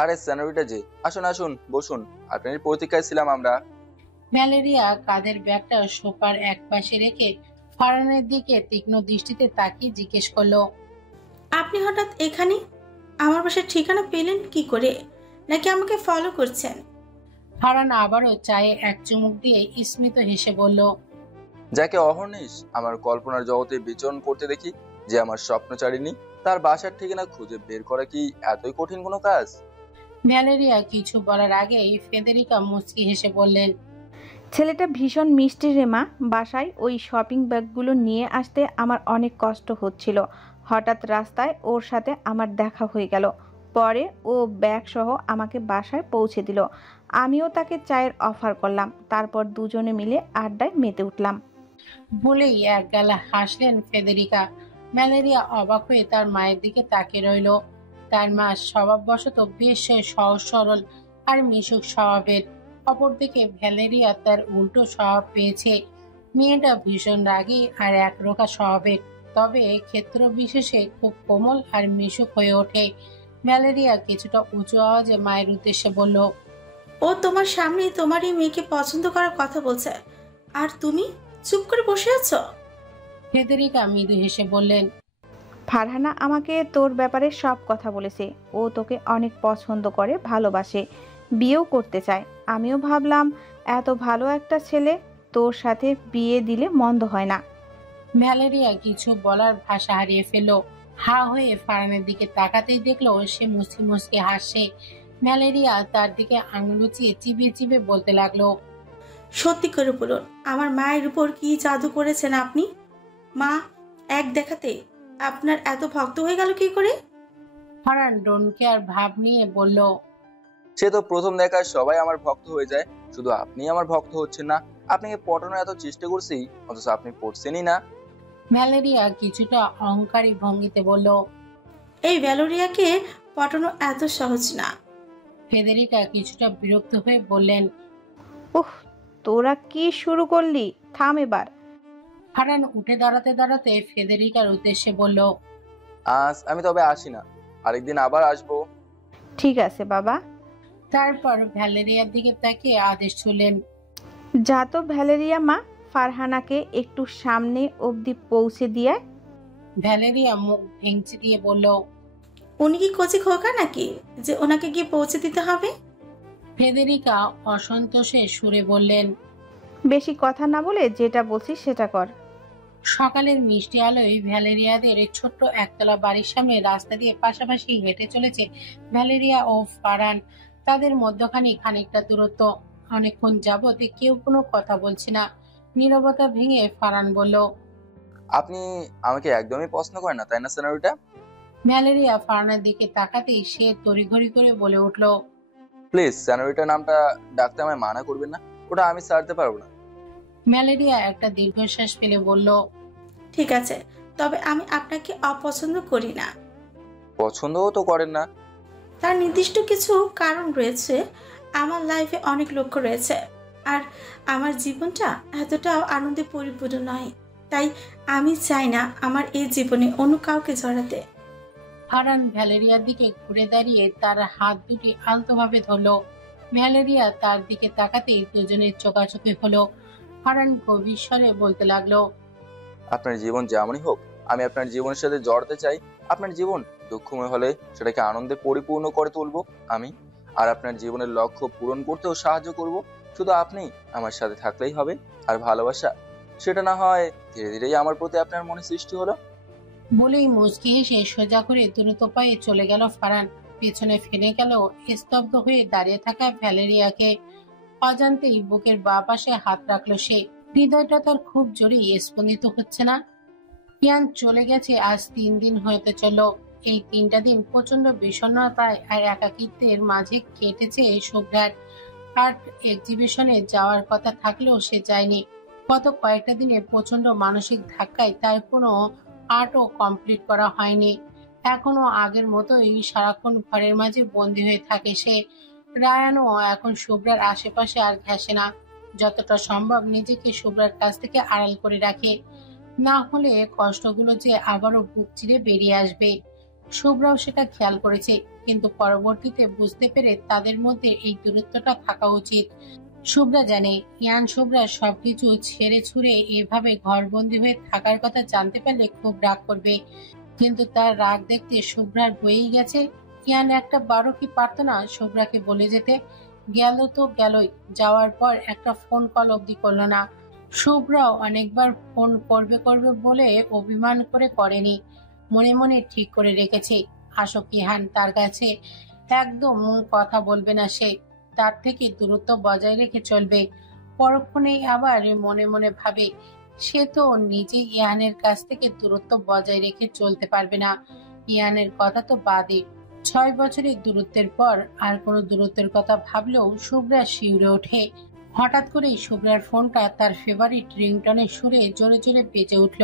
আরে সেনরিটা জি, আসুন আসুন বসুন, আপনার প্রতীক্ষায় ছিলাম আমরা। ভ্যালেরিয়া কাঁধের ব্যাগটা সোফার একপাশে রেখে ফারহানের দিকে তীক্ষ্ণ দৃষ্টিতে তাকিয়ে জিজ্ঞেস করলো, আপনি হঠাৎ এখানে? আমার বাসার ঠিকানা পেলেন কি করে? নাকি আমাকে ফলো করছেন? ফারহান আবারও চায়ে এক চুমুক দিয়ে স্মিত হেসে বলল, যাকে অহর্নিশ আমার কল্পনার জগতে বিচরণ করতে দেখি, যে আমার স্বপ্নচারিণী, তার বাসার ঠিকানা খুঁজে বের করা কি এতই কঠিন কোনো কাজ? ভ্যালেরিয়া কিছু বলার আগেই ফেদেরিকা মুচকি হেসে বললেন, ছেলেটা ভীষণ মিষ্টি রে মা। বাসায় ওই শপিং ব্যাগগুলো নিয়ে আসতে আমার অনেক কষ্ট হচ্ছিল। হঠাৎ রাস্তায় ওর সাথে আমার দেখা হয়ে গেল। পরে ও ব্যাগ সহ আমাকে বাসায় পৌঁছে দিল। আমিও তাকে চায়ের অফার করলাম। তারপর দুজনে মিলে আড্ডায় মেতে উঠলাম। বলেই এক গালা হাসলেন ফেদেরিকা। ভ্যালেরিয়া অবাক হয়ে তার মায়ের দিকে তাকিয়ে রইল। তার মা স্বভাববশত বেশ সহজ সরল আর মিশুক স্বভাবের। অপরদিকে ভ্যালেরিয়া তার উল্টো স্বভাব পেয়েছে। মেয়েটা ভীষণ রাগী আর একরোখা স্বভাবের, তবে ক্ষেত্র বিশেষে খুব কোমল আর মিশুক হয়ে ওঠে। ভ্যালেরিয়া কিছুটা উঁচু আওয়াজে মায়ের উদ্দেশ্যে বলল, ও তোমার সামনে তোমার এই মেয়েকে পছন্দ করার কথা বলছে, আর তুমি চুপ করে বসে আছো? ফেদেরিকা মৃদু হেসে বললেন, ফারহানা আমাকে তোর ব্যাপারে সব কথা বলেছে। ও তোকে অনেক পছন্দ করে, ভালোবাসে, বিয়েও করতে চায়। আমিও ভাবলাম এত ভালো একটা ছেলে তোর সাথে বিয়ে দিলে মন্দ হয় না। ভ্যালেরিয়া কিছু বলার ভাষা হারিয়ে ফেলল। হা হয়ে ফারহানের দিকে তাকাতেই দেখলো সে মুচকি মুচকি হাসছে। ভ্যালেরিয়া তার দিকে আঙুল উঁচিয়ে চিবিয়ে চিবিয়ে বলতে লাগলো, সত্যি করে বলুন, আমার মায়ের উপর কি জাদু করেছেন আপনি? মা এক দেখাতে আপনার এত ভক্ত হয়ে গেল কি করে? ফারহান ডোন্ট কেয়ার ভাব নিয়ে বলল, সে তো প্রথম দেখায় সবাই আমার ভক্ত হয়ে যায়, শুধু আপনি আমার ভক্ত হচ্ছেন না। আপনাকে পটানোর এত চেষ্টা করছি, অথচ আপনি পড়ছেনই না। ভ্যালেরিয়া কিছুটা অহংকারী ভঙ্গিতে বলল। এই ভ্যালোরিয়াকে পটানো এত সহজ না। ফেদেরিকা কিছুটা বিরক্ত হয়ে বললেন। উহ, তোরা কি শুরু করলি? থাম এবার। ফারহান উঠে দাঁড়াতে দাঁড়াতে ফেদেরিকার উদ্দেশ্যে বলল, আজ আমি তবে আসি না, আরেকদিন আবার আসবো। ঠিক আছে বাবা। তারপর ভ্যালেরিয়ার দিকে তাকিয়ে আদেশ ছুড়লেন, যা তো ভ্যালেরিয়া মা, ফারহানাকে একটু সামনে অবধি পৌঁছে দিয়ে। ভ্যালেরিয়া মুখ ভেঙচি দিয়ে বলল। উনি কি কচি খোকা নাকি যে ওনাকে গিয়ে পৌঁছে দিতে হবে? ফেদেরিকা অসন্তোষে সুরে বললেন, বেশি কথা না বলে যেটা বলছিস সেটা কর। সকালের মিষ্টি আলোয় ভ্যালেরিয়াদের এই ছোট্ট একতলা বাড়ির সামনে রাস্তা দিয়ে পাশাপাশি হেঁটে চলেছে ভ্যালেরিয়া ও ফারহান। তাদের মধ্যখানে খানিকটা দূরত্ব। অনেকক্ষণ যাবত কেউ কোনো কথা বলছে না। নীরবতা ভেঙে ফারহান বলল, আপনি আমাকে একদমই পছন্দ করেন না, তাই না সেনরিটা? ভ্যালেরিয়া ফারহানের দিকে তাকাতেই সে তড়িঘড়ি করে বলে উঠল, প্লিজ সেনরিটা নামটা ডাকতে আমায় মানা করবেন না, ওটা আমি ছাড়তে পারবো না। ভ্যালেরিয়া একটা দীর্ঘশ্বাস ফেলে বলল, ঠিক আছে, তবে আমি আপনাকে অপছন্দ করি না। পছন্দও তো করেন না? তার নির্দিষ্ট কিছু কারণ রয়েছে। আমার লাইফে অনেক লক্ষ্য রয়েছে, আর আমার জীবনটা এতটাও আনন্দে পরিপূর্ণ নয়। তাই আমি চাই না আমার এই জীবনে অন্য কাউকে জড়াতে। ফারহান ভ্যালেরিয়ার দিকে ঘুরে দাঁড়িয়ে তার হাত দুটি আলতোভাবে ধরল। ভ্যালেরিয়া তার দিকে তাকাতেই দুজনের চোখাচোখি হলো। ফারহান গভীর স্বরে বলতে লাগলো, আপনার জীবন যেমনই হোক, আমি আপনার জীবনের সাথে জড়াতে চাই। আপনার জীবন দুঃখময় হলে সেটাকে আনন্দে পরিপূর্ণ করে তুলবো আমি, আর আপনার জীবনের লক্ষ্য পূরণ করতেও সাহায্য করব। শুধু আপনি আমার সাথে থাকলেই হবে। আর ভালোবাসা, সেটা না হয় ধীরে ধীরেই আমার প্রতি আপনার মনে সৃষ্টি হলো। বলেই মুচকি হেসে সোজা করে দ্রুত পায়ে চলে গেল ফারহান। পেছনে ফেলে গেল স্তব্ধ হয়ে দাঁড়িয়ে থাকা ভ্যালেরিয়াকে। অজান্তেই বুকের বাঁ পাশে হাত রাখলো সে। হৃদয়টা তার খুব জোরে স্পন্দিত হচ্ছে না। পিয়ান চলে গেছে আজ 3 দিন হতে চলল। এই 3টা দিন প্রচন্ড বিষণ্ণতায় আর একাকিত্বের মাঝে কেটেছে শুভ্রার। আর্ট এক্সিবিশনে যাওয়ার কথা থাকলেও সে যায়নি। গত কয়েকটা দিনে প্রচন্ড মানসিক ধাক্কায় তার কোনো আর্টও কমপ্লিট করা হয়নি। এখনো আগের মতোই সারাক্ষণ ঘরের মাঝে বন্দী হয়ে থাকে সে। রায়ানও এখন শুভ্রার আশেপাশে আর ঘেঁষে না। যতটা সম্ভব নিজেকে শুভ্রার কাছ থেকে আড়াল করে রাখে, না হলে কষ্টগুলো যে আবারও বুক চিরে বেরিয়ে আসবে। শুভ্রাও সেটা খেয়াল করেছে, কিন্তু পরবর্তীতে বুঝতে পেরে তাদের মধ্যে এই দূরত্বটা থাকা উচিত। শুভ্রা জানে ইয়ান শুভ্রা সবকিছু ছেড়ে ছুড়ে এভাবে ঘরবন্দি হয়ে থাকার কথা জানতে পারলে খুব রাগ করবে, কিন্তু তার রাগ দেখতে শুভ্রার বয়েই গেছে। ইয়ান একটা বারো কি পারতো না শুভ্রাকে বলে যেতে? গেল তো গেলই, যাওয়ার পর একটা ফোন কল অবধি করলো না। শুভ্রাও অনেকবার ফোন করবে করবে বলে অভিমান করে করেনি, মনে মনে ঠিক করে রেখেছে আসক ইহান তার কাছে একদম কথা বলবে না, সে তার থেকে দূরত্ব বজায় রেখে চলবে। পরক্ষণেই আবার মনে মনে ভাবে সে তো নিজে ইহানের কাছ থেকে দূরত্ব বজায় রেখে চলতে পারবে না। ইহানের কথা তো বাদে, 6 বছরের দূরত্বের পর আর কোনো দূরত্বের কথা ভাবলেও শুভ্রা শিউরে ওঠে। হঠাৎ করেই শুভ্রার ফোনটা তার ফেভারিট রিংটনের সুরে জোরে জোরে বেজে উঠল।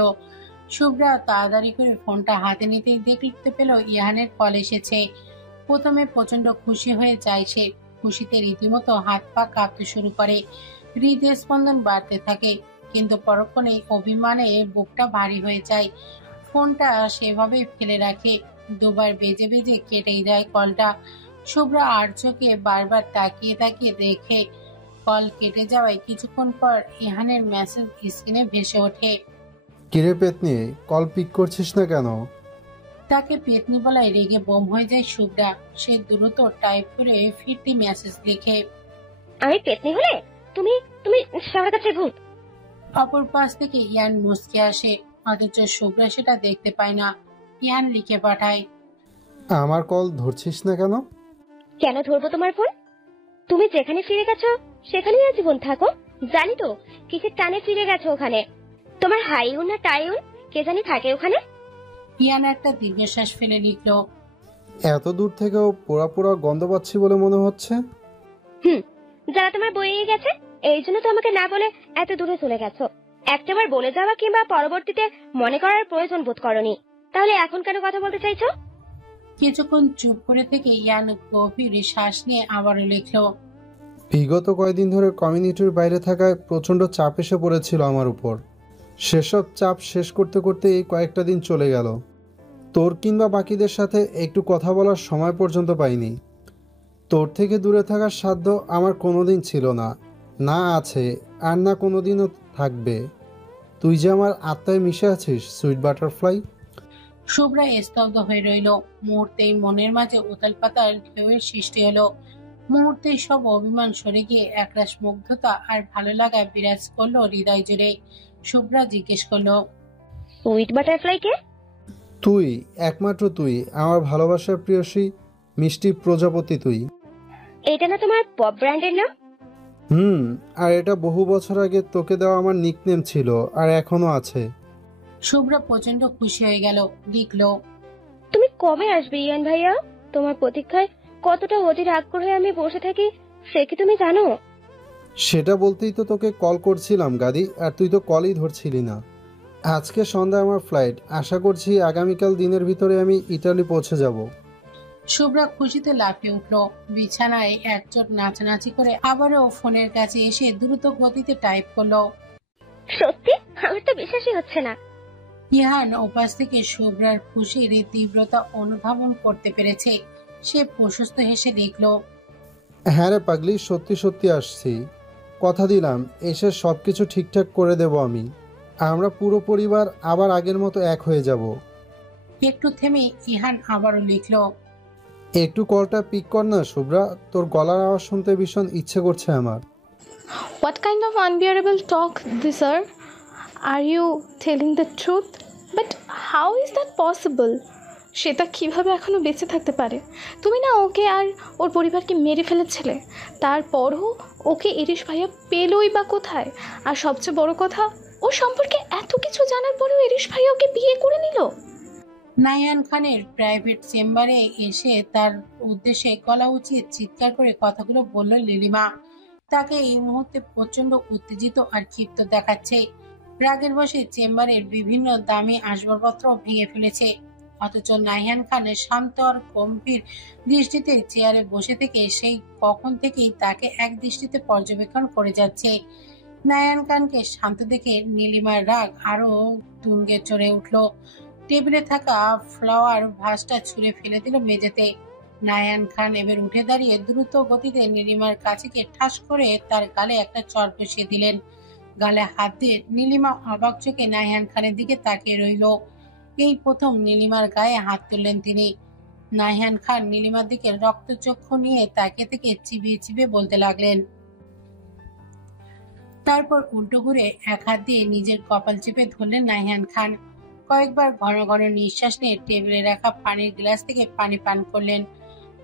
শুভ্রা তাড়াতাড়ি করে ফোনটা হাতে নিতেই দেখতে পেল ইহানের কল এসেছে। প্রথমে প্রচন্ড খুশি হয়ে যায় সে, খুশিতে রীতিমতো হাত পা কাঁপতে শুরু করে, হৃদয় স্পন্দন বাড়তে থাকে, কিন্তু পরক্ষণেই অভিমানে বুকটা ভারী হয়ে যায়। ফোনটা সেভাবে ফেলে রাখে, দুবার বেজে বেজে কেটেই যায় কলটা। শুভ্রা আর চোখে বারবার তাকিয়ে তাকিয়ে দেখে কল কেটে যাওয়ায় কিছুক্ষণ পর ইহানের মেসেজ স্ক্রিনে ভেসে ওঠে। কিরে পেতনি, কল পিক করছিস না কেন? তাকে পেতনি বলায় রেগে বোম হয়ে যায় শুভ্রা। সে দ্রুত টাইপ করে ফিরতি মেসেজ লিখে, আমি পেতনি হলে তুমি তুমি সবার কাছে ভূত। অপর পাশ থেকে ইয়ান মুচকে আসে, অথচ শুভ্রা সেটা দেখতে পায় না। ইয়ান লিখে পাঠায়, আমার কল ধরছিস না কেন? কেন ধরবো তোমার ফোন? তুমি যেখানে ফিরে গেছো সেখানেই আজীবন থাকো। জানি তো কিসের টানে ফিরে গেছো ওখানে। তোমার হাইউন না টাইউন কে জানি থাকে ওখানে। ইয়ান একটা দীর্ঘশ্বাস ফেলে লিখল, এত দূর থেকেও পোড়া পোড়া গন্ধ পাচ্ছি বলে মনে হচ্ছে। যারা তোমার বইয়ে গেছে এই জন্য তো আমাকে না বলে এত দূরে চলে গেছো। একটাবার বলে যাওয়া কিংবা পরবর্তীতে মনে করার প্রয়োজন বোধ করনি, তাহলে এখন কেন কথা বলতে চাইছো? কিছুক্ষণ চুপ করে থেকে ইয়ান গভীর শ্বাস নিয়ে আবারও লিখল, বিগত কয়েকদিন ধরে কমিউনিটির বাইরে থাকায় প্রচণ্ড চাপ এসে পড়েছিল আমার উপর। সেসব চাপ শেষ করতে করতে এই কয়েকটা দিন চলে গেল। তোর কিংবা বাকিদের সাথে একটু কথা বলার সময় পর্যন্ত পাইনি। তোর থেকে দূরে থাকার সাধ্য আমার কোনোদিন ছিল না, না আছে আর না কোনোদিনও থাকবে। তুই যে আমার আত্মায় মিশে আছিস সুইট বাটারফ্লাই। শুভ্রা স্তব্ধ হয়ে রইল। মুহূর্তেই মনের মাঝে উথাল পাতাল ঢেউয়ের সৃষ্টি হলো। মুহূর্তেই সব অভিমান সরে গিয়ে একরাশ মুগ্ধতা আর ভালো লাগা বিরাজ করলো হৃদয় জুড়ে। শুভ্রা জিজ্ঞেস করলো, সুইট বাটারফ্লাই কে? তুই, একমাত্র তুই, আমার ভালোবাসার প্রিয়সী মিষ্টি প্রজাপতি তুই। এটা না তোমার পপ ব্র্যান্ডের নাম? আর এটা বহু বছর আগে তোকে দেওয়া আমার নিকনেম ছিল আর এখনো আছে। শুভ্রা প্রচন্ড খুশি হয়ে গেল, লিখলো, তুমি কবে আসবে ইয়ান ভাইয়া? তোমার প্রতীক্ষায় কতটা অধীর আগ্রহে আমি বসে থাকি সে কি তুমি জানো? সেটা বলতেই তো তোকে কল করছিলাম গাদি, আর তুই তো কলই ধরছিলি না। আজকে সন্ধ্যায় আমার ফ্লাইট, আশা করছি আগামীকাল দিনের ভিতরে আমি ইতালি পৌঁছে যাব। শুভ্রা খুশিতে লাফিয়ে উঠলো, বিছানায় একচোট নাচানাচি করে আবারও ফোনের কাছে এসে দ্রুত গতিতে টাইপ করলো। সত্যি? আমার তো বিশ্বাসই হচ্ছে না। ইহান ওপাশ থেকে শুভ্রার খুশির তীব্রতা অনুধাবন করতে পেরেছে। সে প্রশস্ত হেসে লিখল, হ্যাঁ রে পাগলি, সত্যি সত্যি আসছি। কথা দিলাম এসে সব কিছু ঠিকঠাক করে দেব আমি। আমরা পুরো পরিবার আবার আগের মতো এক হয়ে যাব। একটু থেমে ইহান আবারও লিখল, একটু কলটা পিক কর না শুভ্রা, তোর গলার আওয়াজ শুনতে ভীষণ ইচ্ছে করছে আমার। What kind of unbearable talk this, sir? Are you telling the truth? But how is that possible? সেটা কিভাবে এখনো বেঁচে থাকতে পারে? তুমি না ওকে আর ওর পরিবারকে মেরে ফেলেছিলে, তারপরও ওকে ইরিশ ভাইয়া পেলই বা কোথায়? আর সবচেয়ে বড় কথা, ও সম্পর্কে এত কিছু জানার পরেও ইরিশ ভাইয়া ওকে বিয়ে করে নিল। নাইয়ান খানের প্রাইভেট চেম্বারে এসে তার উদ্দেশ্যে গলা উঁচিয়ে চিৎকার করে কথাগুলো বলল লিলিমা। তাকে এই মুহূর্তে প্রচন্ড উত্তেজিত আর ক্ষিপ্ত দেখাচ্ছে। রাগের বশে চেম্বারের বিভিন্ন দামি আসবাবপত্র ভেঙে ফেলেছে, অথচ নাইয়ান খান শান্ত আর গম্ভীর দৃষ্টিতে চেয়ারে বসে থেকে সেই কখন থেকেই তাকে এক দৃষ্টিতে পর্যবেক্ষণ করে যাচ্ছে। নাইয়ান খানকে শান্ত দেখে নীলিমার রাগ আরো তুঙ্গে চড়ে উঠল। টেবিলে থাকা ফ্লাওয়ার ভাসটা ছুঁড়ে ফেলে দিল মেঝেতে। নায়ান খান এবার উঠে দাঁড়িয়ে দ্রুত গতিতে নীলিমার কাছে গিয়ে ঠাস করে তার গালে একটা চড় কষিয়ে দিলেন। গালে হাত দিয়ে নীলিমা অবাক চোখে নাহিয়ান খানের দিকে তাকিয়ে রইল। এই প্রথম নীলিমার গায়ে হাত তুললেন তিনি। নাহিয়ান খান নীলিমার দিকে রক্তচক্ষু নিয়ে তাকিয়ে থেকে চিবিয়ে চিবিয়ে বলতে লাগলেন। তারপর উল্টো ঘুরে এক হাত দিয়ে নিজের কপাল চেপে ধরলেন নাহিয়ান খান। কয়েকবার ঘন ঘন নিঃশ্বাস নিয়ে টেবিলে রাখা পানির গ্লাস থেকে পানি পান করলেন।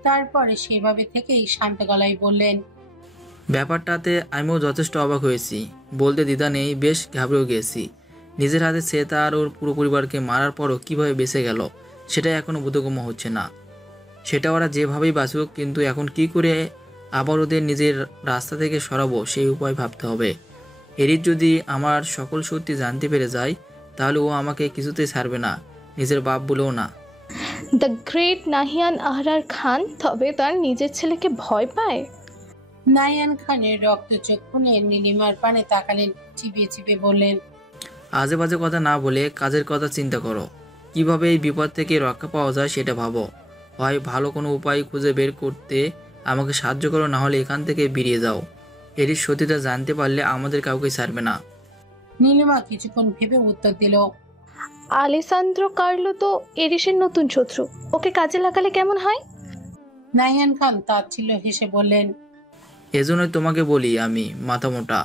তারপরে সেভাবে থেকেই শান্ত গলায় বললেন, ব্যাপারটাতে আমিও যথেষ্ট অবাক হয়েছি, বলতে দ্বিধা নেই, বেশ ঘাবড়েও গিয়েছি। নিজের হাতে সে তার ওর পুরো পরিবারকে মারার পরও কীভাবে বেঁচে গেল সেটাই এখনও বোধগম্য হচ্ছে না। সেটা ওরা যেভাবেই বাঁচুক, কিন্তু এখন কি করে আবার ওদের নিজের রাস্তা থেকে সরাবো সেই উপায় ভাবতে হবে। এরির যদি আমার সকল সত্যি জানতে পেরে যায় তাহলে ও আমাকে কিছুতেই ছাড়বে না, নিজের বাপ বলেও না। দ্য গ্রেট নাহিয়ান আহরার খান তবে তার নিজের ছেলেকে ভয় পায়? নাহিয়ান খানের রক্তচক্ষু নিয়ে নীলিমার পানে তাকালেন, চিবিয়ে চিবিয়ে বললেন, আজে বাজে কথা না বলে কাজের কথা চিন্তা করো। কিভাবে এই বিপদ থেকে রক্ষা পাওয়া যায় সেটা ভাবো। হয় ভালো কোনো উপায় খুঁজে বের করতে আমাকে সাহায্য করো, না হলে এখান থেকে বেরিয়ে যাও। এরির সত্যিটা জানতে পারলে আমাদের কাউকে ছাড়বে না। নীলিমা কিছুক্ষণ ভেবে উত্তর দিল, আলেসান্দ্রো কার্লো তো এরিসের নতুন শত্রু, ওকে কাজে লাগালে কেমন হয়? নাহিয়ান খান তাচ্ছিল্য হেসে বললেন, এজন্যই তোমাকে বলি আমি মাথা মোটা।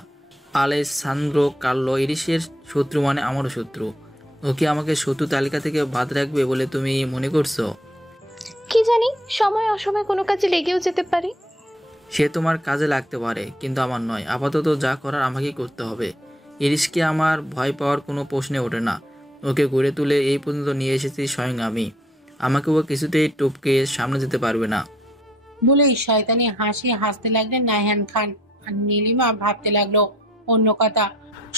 আলেসান্দ্রো কার্লো এরিসের শত্রু মানে আমারও শত্রু। ওকে আমাকে শত্রু তালিকা থেকে বাদ রাখবে বলে তুমি মনে করছো? কি জানি, সময় অসময় কোনো কাজে লেগেও যেতে পারে। সে তোমার কাজে লাগতে পারে, কিন্তু আমার নয়। আপাতত যা করার আমাকেই করতে হবে। এরিসকে আমার ভয় পাওয়ার কোনো প্রশ্নে ওঠে না। ওকে গড়ে তুলে এই পর্যন্ত নিয়ে এসেছি স্বয়ং আমি। আমাকে ও কিছুতেই টপকে সামনে যেতে পারবে না। বলেই শয়তানি হাসি হাসতে লাগলেন নাহিয়ান খান। আর নীলিমা ভাবতে লাগলো অন্য কথা।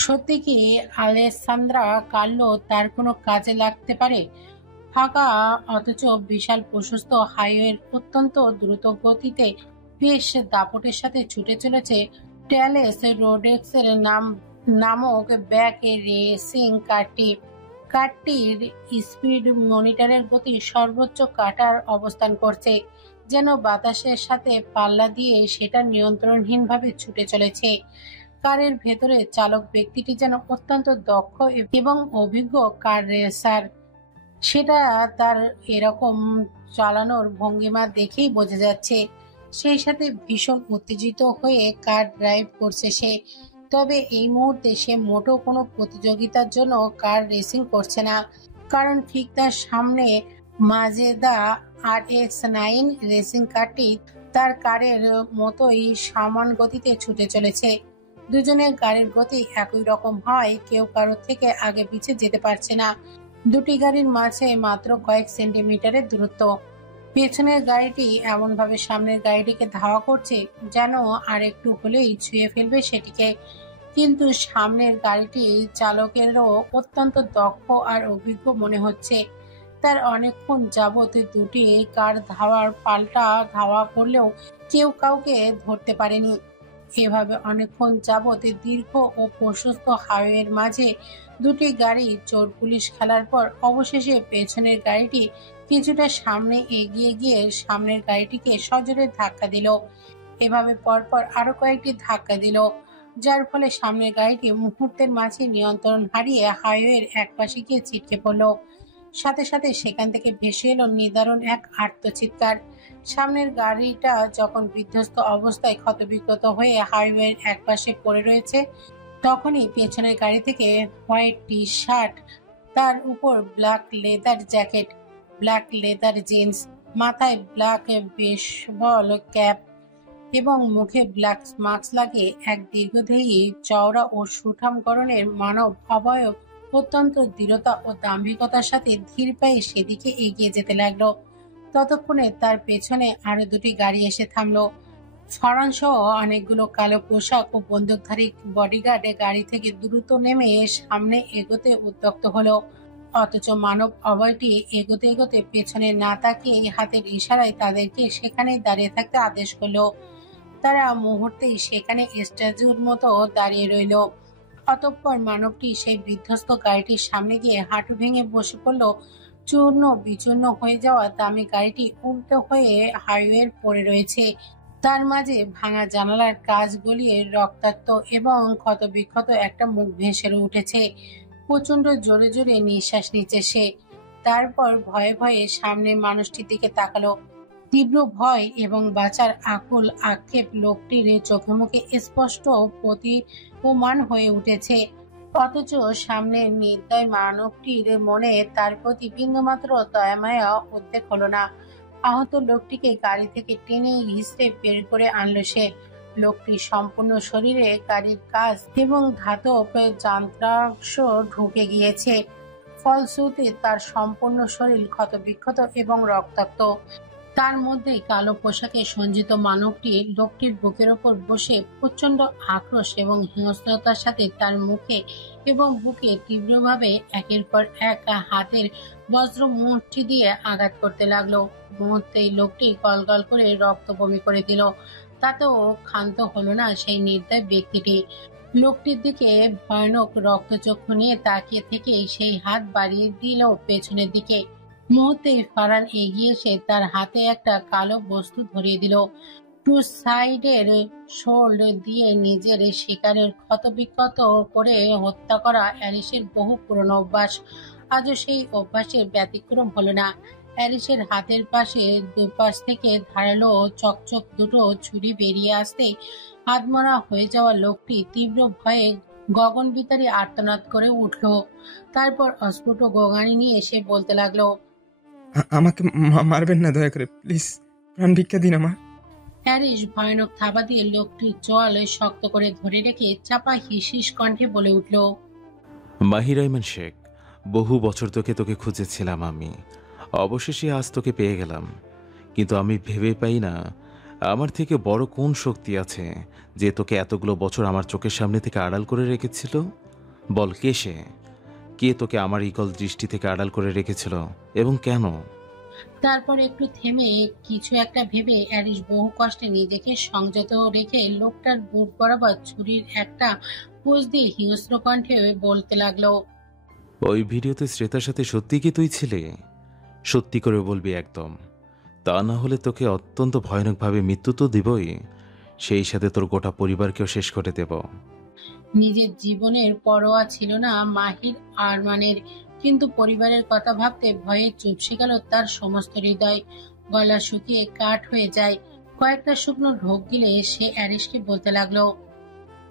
সত্যি কি আলেসান্দ্রা কার্লো তার কোনো কাজে লাগতে পারে? ফাঁকা অথচ বিশাল প্রশস্ত হাইওয়ের অত্যন্ত দ্রুত গতিতে বেশ দাপটের সাথে ছুটে চলেছে ট্যালেস রোডেক্সের নামক ব্যাক রেসিং কারটির স্পিড মনিটরের গতি সর্বোচ্চ কাটার অবস্থান করছে, যেন বাতাসের সাথে পাল্লা দিয়ে সেটা নিয়ন্ত্রণহীনভাবে ছুটে চলেছে। কারের ভেতরে চালক ব্যক্তিটি যেন অত্যন্ত দক্ষ এবং অভিজ্ঞ কার রেসার। সেটা তার এরকম চালানোর ভঙ্গিমা দেখেই বোঝা যাচ্ছে। সেই সাথে ভীষণ উত্তেজিত হয়ে কার ড্রাইভ করছে সে। তবে এই মুহূর্তে সে মোটেও কোনো প্রতিযোগিতার জন্য কার রেসিং করছে না, কারণ ঠিক তার সামনে মাজেদা RX-9 রেসিং কারটি তার কারের মতোই সমান গতিতে ছুটে চলেছে। দুজনের গাড়ির গতি একই রকম হয়, কেউ কারোর থেকে আগে পিছিয়ে যেতে পারছে না। দুটি গাড়ির মাঝে মাত্র কয়েক সেন্টিমিটারের দূরত্ব। পেছনের গাড়িটি এমন ভাবে সামনের গাড়িটিকে ধাওয়া করছে যেন আর একটু হলেই ছুঁয়ে ফেলবে সেটিকে। কিন্তু সামনের গাড়িটি চালকেরও অত্যন্ত দক্ষ আর অভিজ্ঞ মনে হচ্ছে। তার অনেকক্ষণ যাবত দুটি কার পাল্টা ধাওয়া করলেও কেউ কাউকে ধরতে পারেনি। এভাবে অনেকক্ষণ যাবত দীর্ঘ ও প্রশস্ত হাইওয়ের মাঝে দুটি গাড়ি চোর পুলিশ খেলার পর অবশেষে পেছনের গাড়িটি কিছুটা সামনে এগিয়ে গিয়ে সামনের গাড়িটিকে সজোরে ধাক্কা দিল। এভাবে পরপর আরো কয়েকটি ধাক্কা দিল, যার ফলে সামনের গাড়িটি মুহূর্তের মাঝে নিয়ন্ত্রণ হারিয়ে হাইওয়ের একপাশে গিয়ে ছিটকে পড়ল। সাথে সাথে সেখান থেকে ভেসে এলো নিদারুণ এক আর্তচিৎকার। সামনের গাড়িটা যখন বিধ্বস্ত অবস্থায় ক্ষতবিক্ষত হয়ে হাইওয়ের একপাশে পড়ে রয়েছে, তখনই পেছনের গাড়ি থেকে হোয়াইট টি শার্ট, তার উপর black leather jacket, black leather jeans, মাথায় ব্ল্যাক বেসবল ক্যাপ এবং মুখে ব্ল্যাক মাস্ক লাগিয়ে এক দীর্ঘদেহী চওড়া ও সুঠাম গড়নের মানব অবয়ব অত্যন্ত দৃঢ়তা ও দাম্ভিকতার সাথে ধীর পায়ে সেদিকে এগিয়ে যেতে লাগলো। ততক্ষণে তার পেছনে আরো দুটি গাড়ি এসে থামলো। ফরান সহ অনেকগুলো কালো পোশাক ও বন্দুকধারী বডিগার্ড গাড়ি থেকে দ্রুত নেমে সামনে এগোতে উদ্যত হলো। অথচ মানব অবয়টি এগোতে এগোতে পেছনে না তাকিয়ে হাতের ইশারায় তাদেরকে সেখানে দাঁড়িয়ে থাকতে আদেশ করলো। তারা মুহূর্তেই সেখানে স্ট্যাচুর মতো দাঁড়িয়ে রইল। অতঃপর মানবটি সেই বিধ্বস্ত গাড়িটির সামনে গিয়ে হাঁটু ভেঙে বসে পড়ল, চূর্ণ বিচূর্ণ হয়ে যাওয়া দামি গাড়িটি উল্টো হয়ে হাইওয়ে পড়ে রয়েছে। তার মাঝে ভাঙা জানালার কাঁচ গলিয়ে রক্তাক্ত এবং ক্ষতবিক্ষত একটা মুখ ভেসে উঠেছে। প্রচন্ড জোরে জোরে নিঃশ্বাস নিচ্ছে সে। তারপর ভয়ে ভয়ে সামনে মানুষটির দিকে তাকালো। তীব্র ভয় এবং বাঁচার আকুল আক্ষেপ লোকটির চোখে মুখে স্পষ্ট প্রতীয়মান হয়ে উঠেছে। অথচ সামনের নির্দয় মানবটির মনে তার প্রতি বিন্দুমাত্র দয়ামায়া উদ্বেগ হলো না। আহত লোকটিকে গাড়ি থেকে টেনে হিঁচড়ে বের করে আনলো সে। লোকটির সম্পূর্ণ শরীরে গাড়ির কাঁচ এবং ধাতব যন্ত্রাংশ ঢুকে গিয়েছে। ফলশ্রুতি তার সম্পূর্ণ শরীর ক্ষতবিক্ষত এবং রক্তাক্ত। তার মধ্যে কালো পোশাকে সজ্জিত মানবটি লোকটির বুকের ওপর বসে প্রচন্ড আক্রোশ এবং হিংস্রতার সাথে তার মুখে এবং বুকে তীব্রভাবে একের পর এক হাতের বজ্র মুষ্টি দিয়ে আঘাত করতে লাগলো। মুহূর্তেই লোকটি গলগল করে রক্ত বমি করে দিল। তাতেও ক্ষান্ত হলো না সেই নির্দয় ব্যক্তিটি। লোকটির দিকে ভয়ানক রক্তচক্ষু নিয়ে তাকিয়ে থেকে সেই হাত বাড়িয়ে দিল পেছনের দিকে। মুহূর্তেই ফারহান এগিয়ে এসে তার হাতে একটা কালো বস্তু ধরিয়ে দিল। টু সাইডের শোল্ড দিয়ে নিজের শিকারের ক্ষতবিক্ষত করে হত্যা করা অ্যালিসের বহু পুরনো অভ্যাস। আজও সেই অভ্যাসের ব্যতিক্রম হলো না। অ্যালিসের হাতের পাশে দুপাশ থেকে ধারালো চকচক দুটো ছুরি বেরিয়ে আসতে হাতমরা হয়ে যাওয়া লোকটি তীব্র ভয়ে গগনবিতারী আর্তনাদ করে উঠল। তারপর অস্ফুট গোগানি নিয়ে এসে বলতে লাগলো, আমাকে মারবেন না, দয়া করে প্লিজ, প্রাণ ভিক্ষা দিন আমার। অ্যালিস ভয়ানক থাবা দিয়ে লোকটির চোয়াল শক্ত করে ধরে রেখে চাপা হিসিস কণ্ঠে বলে উঠল, মাহির আইমান শেখ, বহু বছর তোকে খুঁজেছিলাম আমি। অবশেষে আজ তোকে পেয়ে গেলাম। কিন্তু আমি ভেবে পাই না আমার থেকে বড় কোন শক্তি আছে যে তোকে এতগুলো বছর আমার চোখের সামনে থেকে আড়াল করে রেখেছিল। বল, কে সে? কে তোকে আমার ইগল দৃষ্টি থেকে আড়াল করে রেখেছিল এবং কেন? তারপর একটু থেমে কিছু একটা ভেবে অ্যালিস বহু কষ্টে নিজেকে সংযত রেখে লোকটার বুক বরাবর ছুরির একটা পোজ দিয়ে হিংস্র কণ্ঠে বলতে লাগলো, ওই ভিডিওতে শ্রেতার সাথে সত্যি কি তুই ছিলে? সত্যি করে বলবি একদম। তা না হলে তোকে অত্যন্ত ভয়ানকভাবে মৃত্যু তো দিবই, সেই সাথে তোর গোটা পরিবারকেও শেষ করে দেব। নিজের জীবনের পরোয়া ছিল না মাহির আরমানের, কিন্তু পরিবারের কথা ভাবতে ভয়ে চুপসে গেল তার সমস্ত হৃদয়। গলা শুকিয়ে কাঠ হয়ে যায়। কয়েকটা শুকনো ঢোক গিলে সে অ্যালিসকে বলতে লাগলো,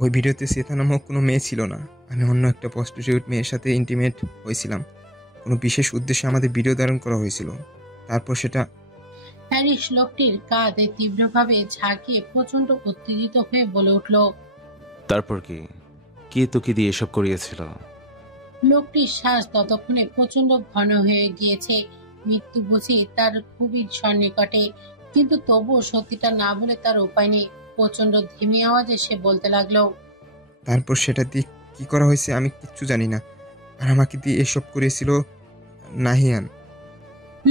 ওই ভিডিওতে শ্বেতা নামক কোনো মেয়ে ছিল না। আমি অন্য একটা প্রস্টিটিউট মেয়ের সাথে ইন্টিমেট হয়েছিলাম। কোনো বিশেষ উদ্দেশ্যে আমাদের ভিডিও ধারণ করা হয়েছিল। তারপর সেটা। অ্যালিস লোকটির কাঁধে তীব্রভাবে ঝাঁকিয়ে প্রচন্ড উত্তেজিত হয়ে বলে উঠল, তারপর কি? কে তোকে দিয়ে এসব করিয়েছিল? লোকটির শ্বাস ততক্ষণে প্রচন্ড ঘন হয়ে গিয়েছে। মৃত্যু বুঝি তার খুবই সন্নিকটে, কিন্তু তবুও সত্যিটা না বলে তার উপায় নেই। প্রচন্ড ধিমি আওয়াজে সে বলতে লাগলো, তারপর সেটা দিয়ে কি করা হয়েছে আমি কিচ্ছু জানি না। আর আমাকে দিয়ে এসব করেছিল নাহিয়ান।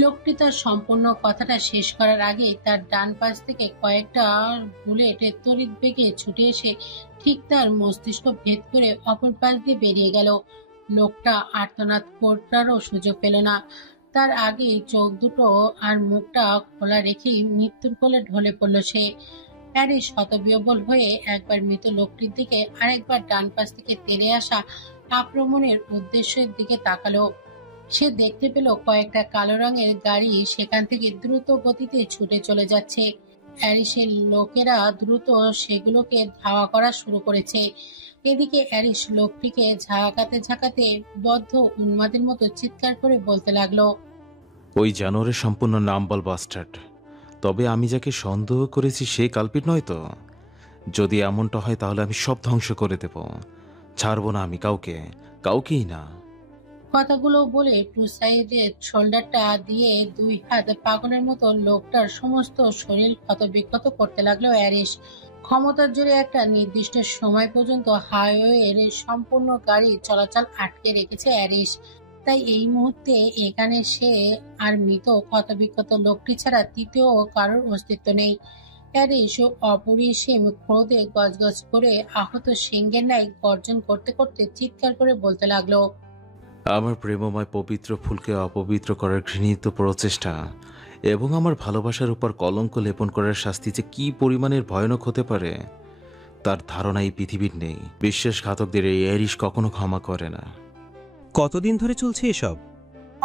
লোকটি তার সম্পূর্ণ কথাটা শেষ করার আগেই তার ডান পাশ থেকে কয়েকটা বুলেট তড়িৎ বেগে ছুটে এসে ঠিক তার মস্তিষ্ক ভেদ করে অপর পাশ দিয়ে বেরিয়ে গেল। লোকটা আর্তনাদ করারও সুযোগ পেল না। তার আগেই চোখ দুটো আর মুখটা খোলা রেখেই মৃত্যুর কোলে ঢলে পড়ল সে। অ্যালিস হতবিহ্বল হয়ে একবার মৃত লোকটির দিকে আরেকবার ডান পাশ থেকে তেড়ে আসা আক্রমণের উদ্দেশ্যের দিকে তাকালো। সে দেখতে পেল কয়েকটা কালো রঙের গাড়ি সেখান থেকে দ্রুত গতিতে ছুটে চলে যাচ্ছে। অ্যালিসের লোকেরা দ্রুত সেগুলোকে ধাওয়া করা শুরু করেছে। এদিকে অ্যালিস লোকটিকে ঝাঁকাতে বদ্ধ উন্মাদের মতো চিৎকার করে বলতে লাগলো, ওই জানোয়ারের সম্পূর্ণ নাম বল বাস্টার্ড। তবে আমি যাকে সন্দেহ করেছি সে কালপিট নয় তো? যদি এমনটা হয় তাহলে আমি সব ধ্বংস করে দেব। ছাড়বো না আমি কাউকেই না। কথাগুলো বলে টু সাইডের শোল্ডারটা দিয়ে দুই হাত পাগলের মতো লোকটার সমস্ত শরীর ক্ষতবিক্ষত করতে লাগলো অ্যালিস। ক্ষমতার জোরে একটা নির্দিষ্ট সময় পর্যন্ত হাইওয়ের সম্পূর্ণ গাড়ি চলাচল আটকে রেখেছে অ্যালিস। তাই এই মুহূর্তে এখানে সে আর মৃত ক্ষতবিক্ষত লোকটি ছাড়া তৃতীয় কারোর অস্তিত্ব নেই। অ্যালিস অপরিসীম ক্রোধে গজগজ করে আহত সিংহের ন্যায় গর্জন করতে করতে চিৎকার করে বলতে লাগলো, আমার প্রেমময় পবিত্র ফুলকে অপবিত্র করার ঘৃণিত প্রচেষ্টা এবং আমার ভালোবাসার উপর কলঙ্ক লেপন করার শাস্তি যে কী পরিমাণের ভয়ানক হতে পারে তার ধারণা এই পৃথিবীর নেই। বিশ্বাসঘাতকদের এই এরিস কখনো ক্ষমা করে না। কতদিন ধরে চলছে এসব?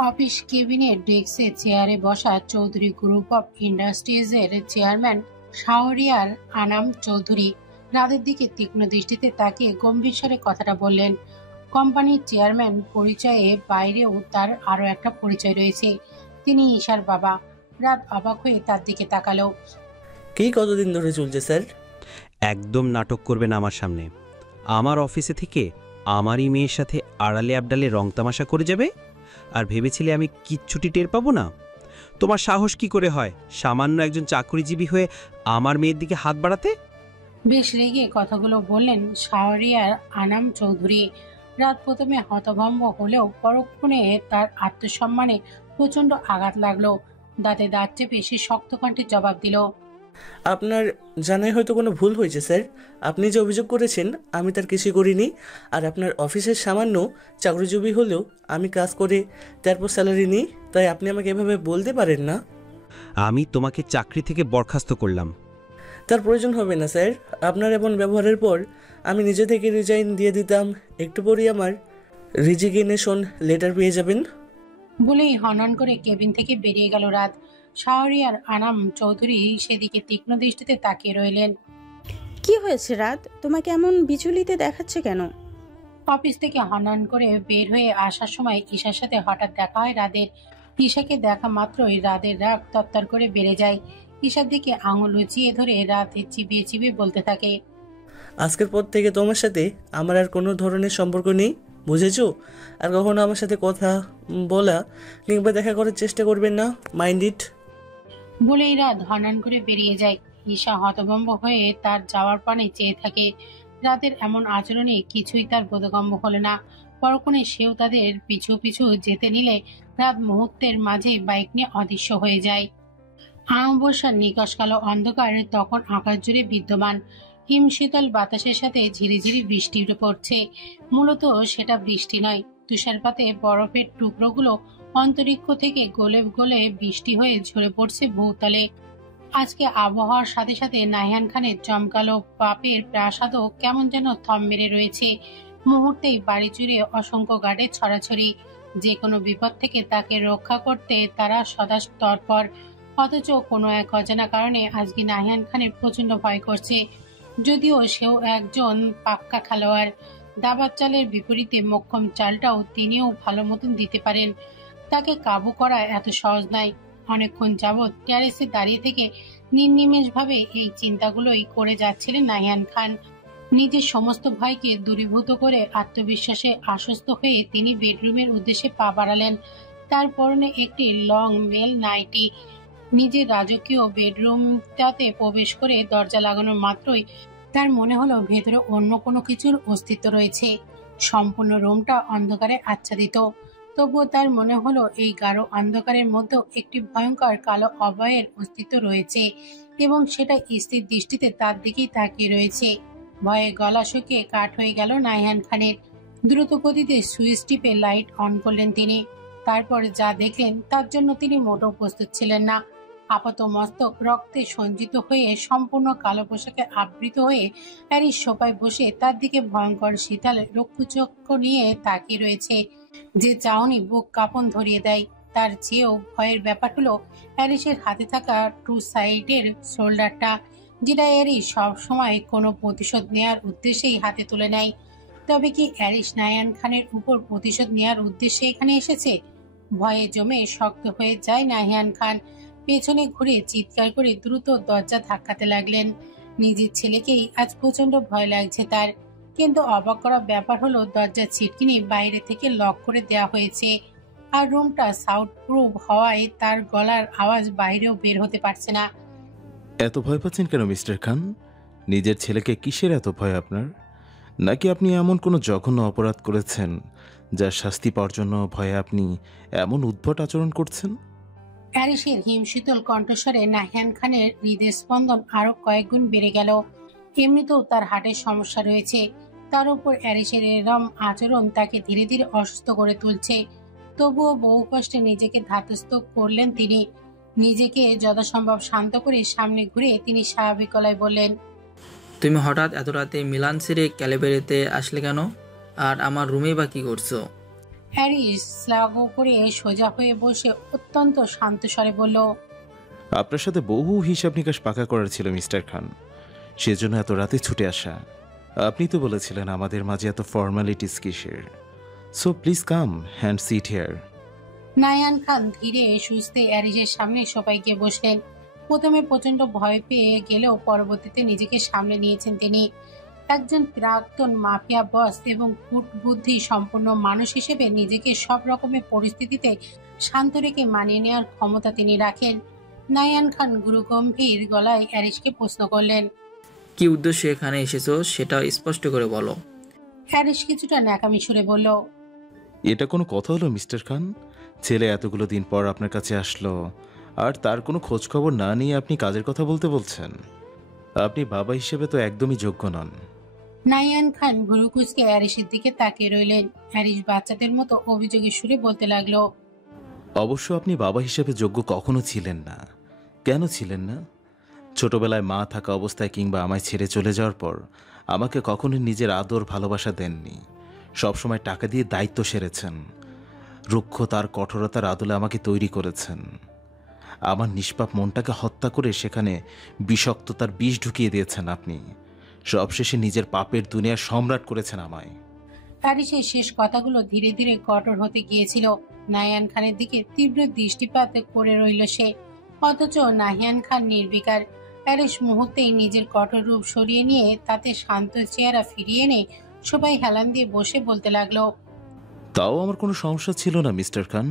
অফিস কেবিনের ডেস্কে চেয়ারে বসা চৌধুরী গ্রুপ অফ ইন্ডাস্ট্রিজের চেয়ারম্যান শাহরিয়ার আনাম চৌধুরী রাদের দিকে তীক্ষ্ণ দৃষ্টিতে তাকিয়ে গম্ভীর স্বরে কথাটা বললেন। কোম্পানির চেয়ারম্যান পরিচয়ে বাইরেও তার আরো একটা পরিচয় রয়েছে, তিনি ঈশার বাবা। রাত অবাক হয়ে তার দিকে তাকালো। কি কতদিন ধরে চলছে স্যার? একদম নাটক করবেন আমার সামনে। আমার অফিসে থেকে আমারই মেয়ের সাথে আড়ালে আবডালে রং তামাশা করে যাবে আর ভেবেছিলে আমি কিচ্ছুটি টের পাবো না? তোমার সাহস কি করে হয় সামান্য একজন চাকরিজীবী হয়ে আমার মেয়ের দিকে হাত বাড়াতে? বেশ রেগে কথাগুলো বললেন শাহরিয়ার আনাম চৌধুরী। রাত প্রথমে হতভম্ব হলেও পরক্ষণে তার আত্মসম্মানে প্রচন্ড আঘাত লাগলো। দাঁতে দাঁত চেপে সে শক্ত কণ্ঠে জবাব দিল, আপনার জানায় হয়তো কোনো ভুল হয়েছে স্যার। আপনি যে অভিযোগ করেছেন আমি তার কিছু করিনি। আর আপনার অফিসের সামান্য চাকরিজীবী হলেও আমি কাজ করে তারপর স্যালারি নিই, তাই আপনি আমাকে এভাবে বলতে পারেন না। আমি তোমাকে চাকরি থেকে বরখাস্ত করলাম। তার প্রয়োজন হবে না স্যার। আপনার এমন ব্যবহারের পর আমি নিজে থেকে রিজাইন দিয়ে দিতাম। একটু পরেই আমার রিজিগনেশন লেটার পেয়ে যাবেন। বলেই হনন করে কেবিন থেকে বেরিয়ে গেল রাত। শাহরিয়ার আনাম চৌধুরী সেদিকে তীক্ষ্ণ দৃষ্টিতে তাকিয়ে রইলেন। কি হয়েছে রাত, তোমাকে এমন বিচলিতে দেখাচ্ছে কেন? অফিস থেকে হনন করে বের হয়ে আসার সময় ঈশার সাথে হঠাৎ দেখা হয় রাদের। ঈশাকে দেখা মাত্রই রাদের রাগ তত্তর করে বেড়ে যায়। ঈশার দিকে আঙুল উঁচিয়ে ধরে রাত চিবিয়ে চিবিয়ে বলতে থাকে, আজকের পর থেকে তোমার সাথে আমার আর কোনো ধরনের সম্পর্ক নেই, বুঝেছো? আর কখনো আমার সাথে কথা বলা কিংবা দেখা করার চেষ্টা করবেন না, মাইন্ড ইট। বলেই রাত হনন করে বেরিয়ে যায়। ঈশা হতভম্ব হয়ে তার যাওয়ার পানে চেয়ে থাকে। রাতের এমন আচরণে কিছুই তার বোধগম্য হলো না। পরক্ষণে সেও তাদের পিছু পিছু যেতে নিলে রাত মুহূর্তের মাঝে বাইক নিয়ে অদৃশ্য হয়ে যায়। অমাবস্যার নিকশ কালো অন্ধকার তখন আকাশ জুড়ে বিদ্যমান। হিমশীতল বাতাসের সাথে ঝিরিঝিরি বৃষ্টি পড়ছে। মূলত সেটা বৃষ্টি নয়, তুষারপাতে বরফের টুকরোগুলো অন্তরিক্ষ থেকে গলে গলে বৃষ্টি হয়ে ঝরে পড়ছে ভূতলে। আজকে আবহাওয়ার সাথে সাথে নাহিয়ান খানের জমকালো পাপের প্রাসাদও কেমন যেন থম মেরে রয়েছে। মুহূর্তেই বাড়ি জুড়ে অসংখ্য গার্ডের ছড়াছড়ি। যে কোনো বিপদ থেকে তাকে রক্ষা করতে তারা সদা তৎপর। অথচ কোনো এক অজানা কারণে আজকে নাহিয়ান খানের প্রচন্ড ভয় করছে। যদিও সেও একজন পাক্কা খেলোয়াড়, দাবার চালের বিপরীতে মোক্ষম চালটাও তিনিও ভালো মতন দিতে পারেন। তাকে কাবু করা এত সহজ নয়। অনেকক্ষণ যাবৎ টেরেসে দাঁড়িয়ে থেকে নির্নিমেষ ভাবে এই চিন্তাগুলোই করে যাচ্ছিলেন নাহিয়ান খান। নিজের সমস্ত ভয়কে দূরীভূত করে আত্মবিশ্বাসে আশ্বস্ত হয়ে তিনি বেডরুমের উদ্দেশ্যে পা বাড়ালেন। তার পরনে একটি লং মেল নাইটি। নিজের রাজকীয় বেডরুমটাতে প্রবেশ করে দরজা লাগানোর মাত্রই তার মনে হলো ভেতরে অন্য কোনো কিছুর অস্তিত্ব রয়েছে। সম্পূর্ণ রুমটা অন্ধকারে আচ্ছাদিত, তবুও তার মনে হলো এই গাঢ় অন্ধকারের মধ্যেও একটি ভয়ঙ্কর কালো অবয়বের অস্তিত্ব রয়েছে এবং সেটা স্থির দৃষ্টিতে তার দিকেই তাকিয়ে রয়েছে। ভয়ে গলা শুকিয়ে কাঠ হয়ে গেল নাহিয়ান খানের। দ্রুত গতিতে সুইচ টিপে লাইট অন করলেন তিনি। তারপর যা দেখলেন তার জন্য তিনি মোটেও প্রস্তুত ছিলেন না। আপাত মস্তক রক্তে সঞ্জিত হয়ে সম্পূর্ণ কালো পোশাকে আবৃত হয়ে প্যারিস সোফায় বসে তার দিকে ভয়ঙ্কর শীতল রক্ষুচক্ষু নিয়ে তাকিয়ে রয়েছে। যে চাউনি বুক কাঁপন ধরিয়ে দেয়। তার চেয়েও ভয়ের ব্যাপার হলো প্যারিসের হাতে থাকা টু সাইডের শোল্ডারটা, যেটা অ্যারিস সব সময় কোনো প্রতিশোধ নেয়ার উদ্দেশ্যেই হাতে তুলে নেয়। তবে কি অ্যারিস নাহিয়ান খানের উপর প্রতিশোধ নেয়ার উদ্দেশ্যে এখানে এসেছে? ভয়ে জমে শক্ত হয়ে যায় নাহিয়ান খান। পেছনে ঘুরে চিৎকার করে দ্রুত দরজা ধাক্কাতে লাগলেন। নিজের ছেলেকেই আজ প্রচন্ড ভয় লাগছে তার। কিন্তু অবাক করা ব্যাপার হলো দরজার ছিটকিনি বাইরে থেকে লক করে দেওয়া হয়েছে, আর রুমটা সাউন্ড প্রুফ হওয়ায় তার গলার আওয়াজ বাইরেও বের হতে পারছে না। এত ভয় পাচ্ছেন কেন মিস্টার খান? নিজের ছেলেকে কিসের এত ভয় আপনার? নাকি আপনি এমন কোনো জঘন্য অপরাধ করেছেন যার শাস্তি পাওয়ার জন্য ভয়ে আপনি এমন উদ্ভট আচরণ করছেন? প্যারিসের হিমশীতল কণ্ঠস্বরে নাহিয়ান খানের হৃদয় স্পন্দন আরো কয়েক গুণ বেড়ে গেল। এমনিতেও তার হার্টের সমস্যা রয়েছে, তার উপর অ্যারিসের এরম আচরণ তাকে ধীরে ধীরে অসুস্থ করে তুলছে। তবুও বহু কষ্টে নিজেকে ধাতস্থ করলেন তিনি। নিজেকে যথাসম্ভব শান্ত করে সামনে ঘুরে তিনি স্বাভাবিক গলায় বললেন, তুমি হঠাৎ এত রাতে মিলান ছেড়ে ক্যালিবেরিতে আসলে কেন? আর আমার রুমে বা কি করছো? হ্যারিস স্লাগ করে সোজা হয়ে বসে অত্যন্ত শান্ত স্বরে বলল, আপনার সাথে বহু হিসাব নিকাশ পাকা করার ছিল মিস্টার খান, সেজন্য এত রাতে ছুটে আসা। আপনি তো বলেছিলেন আমাদের মাঝে এত ফর্মালিটিস কিসের। So please come and sit here. Nayan Khan ধীরে সুস্থে অ্যারিসের সামনে সবাই গিয়ে বসলেন। প্রথমে প্রচন্ড ভয় পেয়ে গেলেও পরবর্তীতে নিজেকে সামলে নিয়েছেন তিনি। একজন প্রাক্তন মাফিয়া বস এবং কূটবুদ্ধি সম্পন্ন মানুষ হিসেবে নিজেকে সব রকমের পরিস্থিতিতে শান্ত রেখে মানিয়ে নেওয়ার ক্ষমতা তিনি রাখেন। নায়ান খান গুরুগম্ভীর গলায় অ্যারিসকে প্রশ্ন করলেন, কি উদ্দেশ্যে এখানে এসেছো সেটা স্পষ্ট করে বলো। হ্যারিস কিছুটা ন্যাকামি সুরে বলল, এটা কোনো কথা হলো মিস্টার খান? ছেলে এতগুলো দিন পর আপনার কাছে আসলো, আর তার কোনো খোঁজ খবর না নিয়ে আপনি কাজের কথা বলছেন? আপনি বাবা হিসেবে তো একদমই যোগ্য নন। নায়ান খান ভুরুকুচকে অ্যারিসের দিকে তাকিয়ে রইলেন। হ্যারিস বাচ্চাদের মতো অভিযোগের সুরে বলতে লাগলো, অবশ্য আপনি বাবা হিসেবে যোগ্য কখনো ছিলেন না। কেন ছিলেন না? ছোটবেলায় মা থাকা অবস্থায় কিংবা আমায় ছেড়ে চলে যাওয়ার পর আমাকে কখনো নিজের আদর ভালোবাসা দেননি। সবসময় টাকা দিয়ে দায়িত্ব সেরেছেন। রুক্ষতার কঠোরতার আদলে আমাকে তৈরি করেছেন। আমার নিষ্পাপ মনটাকে হত্যা করে সেখানে বিষাক্ততার বিষ ঢুকিয়ে দিয়েছেন আপনি। সবশেষে নিজের পাপের দুনিয়ার সম্রাট করেছেন আমায়। হ্যারিসের শেষ কথাগুলো ধীরে ধীরে কঠোর হতে গিয়েছিল। নায়ান খানের দিকে তীব্র দৃষ্টিপাত করে রইল সে, অথচ নাহিয়ান খান নির্বিকার। হ্যারিস মুহূর্তেই নিজের কঠোর রূপ সরিয়ে নিয়ে তাতে শান্ত চেহারা ফিরিয়ে এনে সবাই হেলান দিয়ে বসে বলতে লাগলো, তাও আমার কোনো সমস্যা ছিল না মিস্টার খান,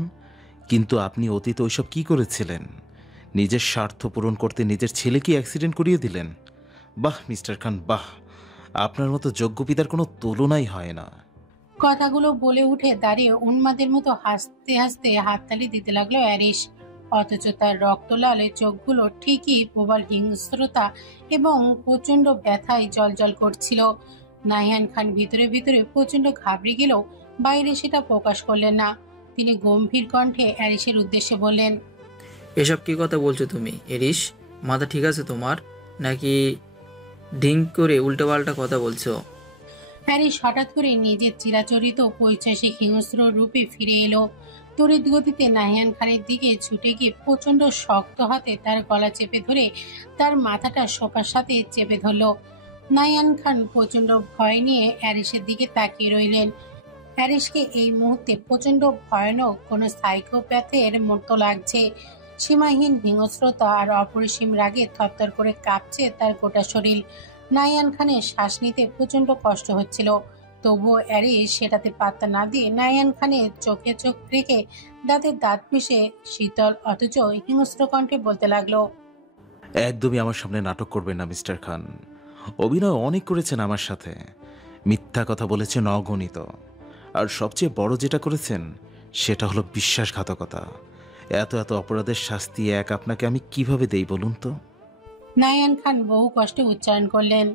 কিন্তু আপনি অতীতে ওইসব কি করেছিলেন? নিজের স্বার্থ পূরণ করতে নিজের ছেলেকে অ্যাক্সিডেন্ট করিয়ে দিলেন। বাহ মিস্টার খান বাহ, আপনার মতো যোগ্য পিতার কোনো তুলনাই হয় না। কথাগুলো বলে উঠে দাঁড়িয়ে উন্মাদের মতো হাসতে হাসতে হাততালি দিতে লাগলো হ্যারিস। অথচ তার রক্তলাল চোখগুলো ঠিকই প্রবল হিংস্রতা এবং প্রচন্ড ব্যথায় জলজল করছিল। নাহিয়ান খান ভিতরে ভিতরে প্রচন্ড ঘাবড়ে গেলেও বাইরে সেটা প্রকাশ করলেন না। তিনি গম্ভীর কণ্ঠে হ্যারিসের উদ্দেশ্যে বললেন, এসব কি কথা বলছো তুমি এরিস? মাথা ঠিক আছে তোমার, নাকি ঢিঙ্ক করে উল্টোপাল্টা কথা বলছো? হ্যারিস হঠাৎ করে নিজের চিরাচরিত পৈশাচিক হিংস্র রূপে ফিরে এলো। তড়িৎ গতিতে নাহিয়ান খানের দিকে ছুটে গিয়ে প্রচন্ড শক্ত হাতে তার গলা চেপে ধরে তার মাথাটা সোফার সাথে চেপে ধরল। নাহিয়ান খান প্রচন্ড ভয় নিয়ে হ্যারিসের দিকে তাকিয়ে রইলেন। হ্যারিসকে এই মুহূর্তে প্রচন্ড ভয়ানক কোনো সাইকোপ্যাথের মতো লাগছে। সীমাহীন হিংস্রতা আর অপরিসীম রাগে থরথর করে কাঁপছে তার গোটা শরীর। নাহিয়ান খানের শ্বাস নিতে প্রচন্ড কষ্ট হচ্ছিল, তবুও হ্যারিস সেটাতে পাত্তা না দিয়ে নাহিয়ান খানের চোখে চোখ রেখে দাঁতের দাঁত মিশে শীতল অথচ হিংস্র কণ্ঠে বলতে লাগলো, একদমই আমার সামনে নাটক করবেন না মিস্টার খান। অভিনয় অনেক করেছেন আমার সাথে, মিথ্যা কথা বলেছেন অগণিত, আর সবচেয়ে বড় যেটা করেছেন সেটা হলো বিশ্বাসঘাতকতা। এত এত অপরাধের শাস্তি এক আপনাকে আমি কিভাবে দেই বলুন তো? নাহিয়ান খান বহু কষ্টে উচ্চারণ করলেন,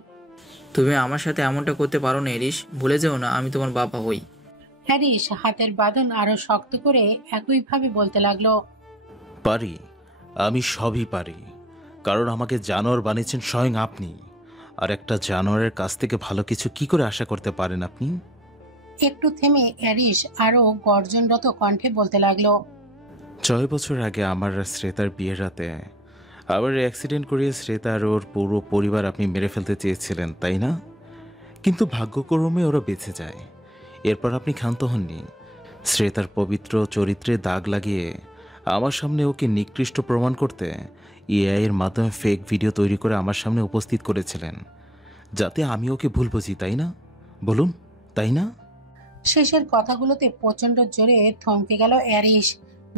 তুমি আমার সাথে এমনটা করতে পারো না এরিস, ভুলে যেও না আমি তোমার বাবা হই। হ্যারিস হাতের বাঁধন আরো শক্ত করে একইভাবে বলতে লাগলো, পারি, আমি সবই পারি, কারণ আমাকে জানোয়ার বানিয়েছেন স্বয়ং আপনি। আর একটা জানোয়ারের কাছ থেকে ভালো কিছু কি করে আশা করতে পারেন আপনি? একটু থেমে হ্যারিস আরো গর্জনরত কণ্ঠে বলতে লাগলো, 6 বছর আগে আমার আর শ্রেতার বিয়ের রাতে আবার অ্যাক্সিডেন্ট করিয়ে শ্রেতা আর ওর পুরো পরিবার আপনি মেরে ফেলতে চেয়েছিলেন, তাই না? কিন্তু ভাগ্যক্রমে ওরা বেঁচে যায়। এরপর আপনি ক্ষান্ত হননি। শ্রেতার পবিত্র চরিত্রে দাগ লাগিয়ে আমার সামনে ওকে নিকৃষ্ট প্রমাণ করতে এআইয়ের মাধ্যমে ফেক ভিডিও তৈরি করে আমার সামনে উপস্থিত করেছিলেন, যাতে আমি ওকে ভুল বুঝি, তাই না? বলুন, তাই না? শেষের কথাগুলোতে প্রচন্ড জোরে থমকে গেল হ্যারিস।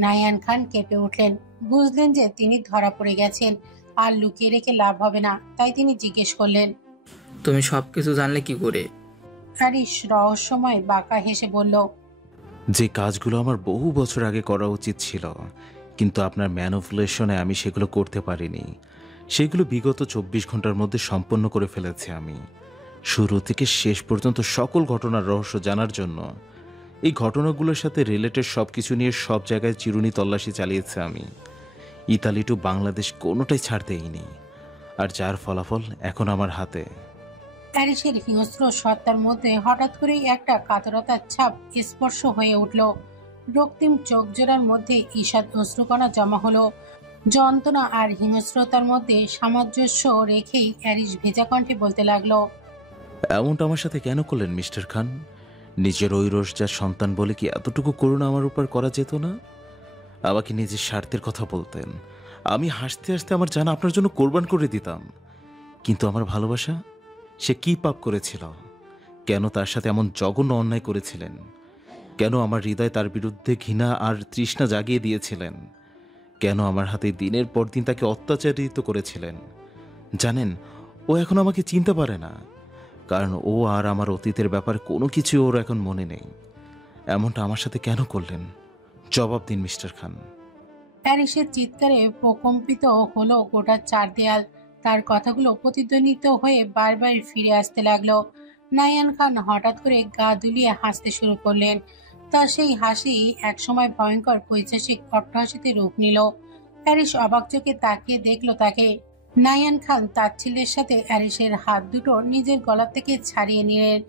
নাহিয়ান খান কেঁপে উঠলেন, বুঝলেন যে তিনি ধরা পড়ে গেছেন, আর লুকিয়ে রেখে লাভ হবে না, তাই তিনি জিজ্ঞেস করলেন, তুমি সবকিছু জানলে কি করে? হ্যারিস রহস্যময় বাঁকা হেসে বলল, যে কাজগুলো আমার বহু বছর আগে করা উচিত ছিল, কিন্তু আপনার ম্যানিপুলেশনে আমি সেগুলো করতে পারিনি, সেগুলো বিগত 24 ঘন্টার মধ্যে সম্পন্ন করে ফেলেছি আমি। শুরু থেকে শেষ পর্যন্ত সকল ঘটনার রহস্য জানার জন্য এই ঘটনাগুলোর সাথে রিলেটেড সব কিছু নিয়ে সব জায়গায় চিরুনি তল্লাশি চালিয়েছে আমি। ইতালি টু বাংলাদেশ কোনোটাই ছাড় দেইনি, আর যার ফলাফল এখন আমার হাতে। অ্যারিসের হিংস্র সত্তার মধ্যে হঠাৎ করেই একটা কাতরতার ছাপ স্পর্শ হয়ে উঠল। রক্তিম চোখ জোড়ার মধ্যে ঈষৎ অশ্রুকণা জমা হলো। যন্ত্রণা আর হিংস্রতার মধ্যে সামঞ্জস্য রেখেই অ্যারিস ভেজা কণ্ঠে বলতে লাগলো, এমনটা আমার সাথে কেন করলেন মিস্টার খান? নিজের ওই রোজজার সন্তান বলে কি এতটুকু করুণা আমার উপর করা যেত না? আমাকে নিজের স্বার্থের কথা বলতেন, আমি হাসতে হাসতে আমার জান আপনার জন্য কোরবান করে দিতাম। কিন্তু আমার ভালোবাসা, সে কি পাপ করেছিল? কেন তার সাথে এমন জঘন্য অন্যায় করেছিলেন? কেন আমার হৃদয় তার বিরুদ্ধে ঘৃণা আর তৃষ্ণা জাগিয়ে দিয়েছিলেন? কেন আমার হাতে দিনের পর দিন তাকে অত্যাচারিত করেছিলেন? জানেন, ও এখন আমাকে চিনতে পারে না, কারণ ও আর আমার অতীতের ব্যাপারে কোনো কিছু ওর এখন মনে নেই। এমনটা আমার সাথে কেন করলেন? জবাব দিন মিস্টার খান। প্যারিসের চিৎকারে প্রকম্পিত হলো গোটা চার দেয়াল। তার কথাগুলো প্রতিধ্বনিত হয়ে বারবার ফিরে আসতে লাগলো। নায়ান খান হঠাৎ করে গা দুলিয়ে হাসতে শুরু করলেন। তার সেই হাসি একসময় ভয়ঙ্কর পৈশাচিক অট্টহাসিতে রূপ নিল। প্যারিস অবাক চোখে তাকিয়ে দেখলো তাকে। নায়ান খান তাচ্ছিল্যের সাথে অ্যারিসের হাত দুটো নিজের গলা থেকে ছাড়িয়ে নিলেন।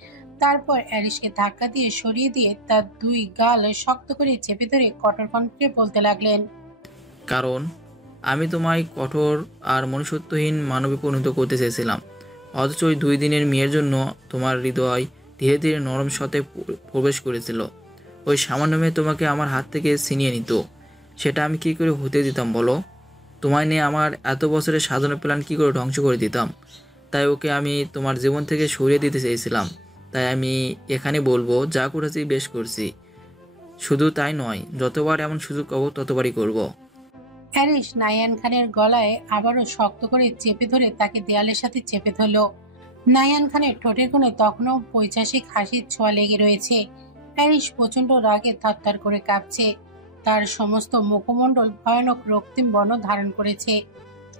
তারপর অ্যারিসকে ধাক্কা দিয়ে সরিয়ে দিয়ে তার দুই গাল শক্ত করে চেপে ধরে কঠোর কণ্ঠে বলতে লাগলেন, কারণ আমি তোমায় কঠোর আর মনুষ্যত্বহীন মানবে পরিণত করতে চেয়েছিলাম, অথচ ওই 2 দিনের মেয়ের জন্য তোমার হৃদয় ধীরে ধীরে নরম সতে প্রবেশ করেছিল। ওই সামান্য মেয়ে তোমাকে আমার হাত থেকে ছিনিয়ে নিত, সেটা আমি কী করে হতে দিতাম বলো? তোমায় নিয়ে আমার এত বছরের সাজানো প্ল্যান কী করে ধ্বংস করে দিতাম? তাই ওকে আমি তোমার জীবন থেকে সরিয়ে দিতে চেয়েছিলাম। তাই আমি এখানে বলবো, যা করেছি বেশ করছি। শুধু তাই নয়, যতবার এমন সুযোগ পাবো ততবারই করব। অ্যারিস নায়ান খানের গলায় আবারও শক্ত করে চেপে ধরে তাকে দেয়ালের সাথে চেপে ধরল। নায়ান খানের ঠোঁটের কোণে তখনও পৈশাচিক হাসির ছোঁয়া লেগে রয়েছে। অ্যারিস প্রচন্ড রাগে থরথর করে কাঁপছে। তার সমস্ত মুখমণ্ডল ভয়ানক রক্তিম বর্ণ ধারণ করেছে।